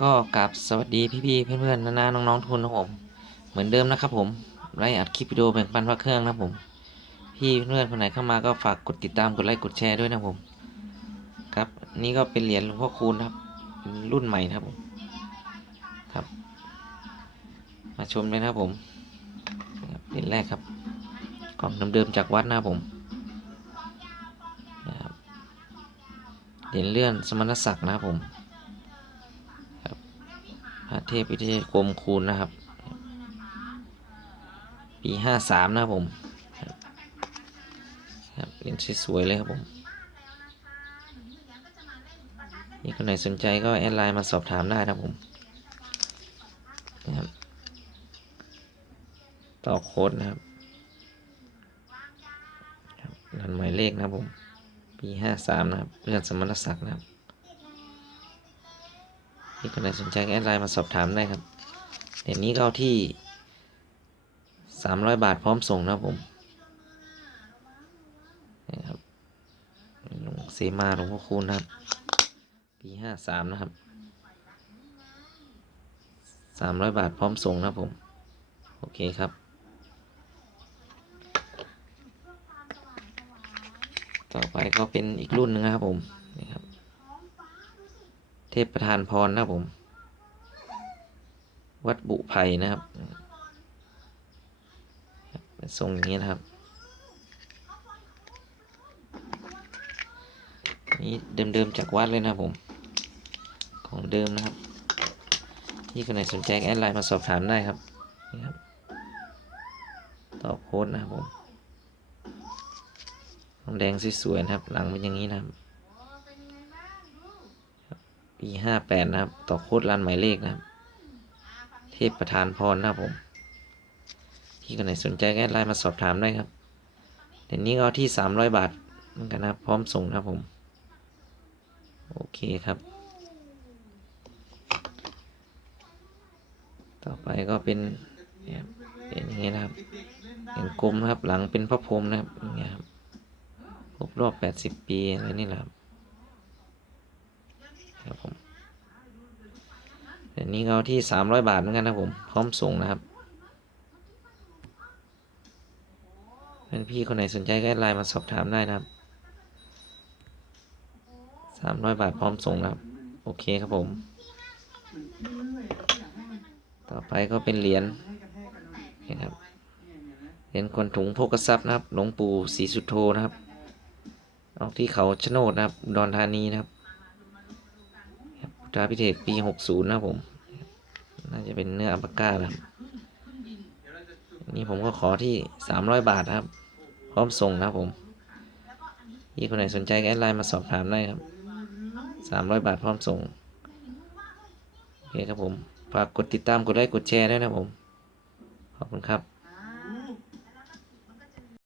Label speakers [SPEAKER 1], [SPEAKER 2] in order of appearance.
[SPEAKER 1] ก็กราบสวัสดีพี่ๆเพื่อนๆน้าๆน้องๆทุกคนนะครับผมเหมือนเดิมนะครับผมไลฟ์อัดคลิปวิดีโอแบ่งปันพระเครื่องนะครับผม พี่เพื่อนๆคนไหนเข้ามาก็ฝากกดติดตามกดไลค์กดแชร์ด้วยนะครับผม ครับนี่ก็เป็นเหรียญหลวงพ่อคูณครับรุ่นใหม่นะครับผมครับ มาชมเลยนะครับผมเหรียญแรกครับกล่องเดิมๆจากวัดนะครับผมเหรียญเลื่อนสมณศักดิ์นะครับผม ระเทพวิทยากรมคูณนะครับ ปีห้าสามนะครับผมครับเรียญสวยๆเลยครับผมนี่คนไหนสนใจก็แอดไลน์มาสอบถามได้นะครับผมนะครับต่อโค้ดนะครับดันันหมายเลขนะครับผม ปีห้าสามนะครับเลื่อนสมณศักดิ์นะครับ ที่คนไหนสนใจแอดไลน์มาสอบถามได้ครับเหรียญนี้ก็เอาที่สามร้อยบาทพร้อมส่งนะผมนี่ครับหลวงเสมาหลวงพ่อคูณนะครับ ปีห้าสามนะครับสามร้อยบาทพร้อมส่งนะผม โอเคครับต่อไปก็เป็นอีกรุ่นหนึงนะครับผม เทพประธานพรนะครับผม วัดบุไผ่นะครับ เป็นทรงอย่างนี้นะครับ นี่เดิมๆจากวัดเลยนะครับผม ของเดิมนะครับ ที่คนไหนสนใจแอดไลน์มาสอบถามได้ครับนี่ครับ ตอบโค้ดนะครับผมทองแดงสวยๆนะครับ หลังเป็นอย่างนี้นะครับ ปีห้าแปดนะครับ ต่อโค้ดรันหมายเลขนะครับ เทพประธานพรนะครับผม ที่คนไหนสนใจก็แอดไลน์มาสอบถามได้ครับเดี๋ยวนี้ก็ที่สามร้อยบาทเหมือนกันนะครับ พร้อมส่งนะครับผม โอเคครับ ต่อไปก็เป็นเนี่ยเป็นอย่างนี้นะครับเป็นกลมนะครับ หลังเป็นพระพรหมนะครับอย่างเงี้ยครับครบรอบแปดสิบปีอะไรนี่แหละครับผม อันนี้เอาที่สามร้อยบาทเหมือนกันนะผม พร้อมส่งนะครับเพื่อนพี่คนไหนสนใจก็ไลน์มาสอบถามได้นะครับสามร้อยบาทพร้อมส่งนะครับ โอเคครับผม ต่อไปก็เป็นเหรียญนะครับเหรียญคนถุงโภกทรัพย์นะครับ หลวงปู่ศรีสุโธนะครับเอาที่เขาชโนดนะครับ ดอนธานีนะครับพุทธาพิเศษปี 60 นะครับผม น่าจะเป็นเนื้ออัปก้านะครับ นี่ผมก็ขอที่ 300 บาทนะครับ พร้อมส่งนะครับผมยี่คนไหนสนใจแอดไลน์มาสอบถามได้ครับ 300 บาทพร้อมส่ง โอเคครับผม ฝากกดติดตามกดไลค์กดแชร์ด้วยนะครับผม ขอบคุณครับ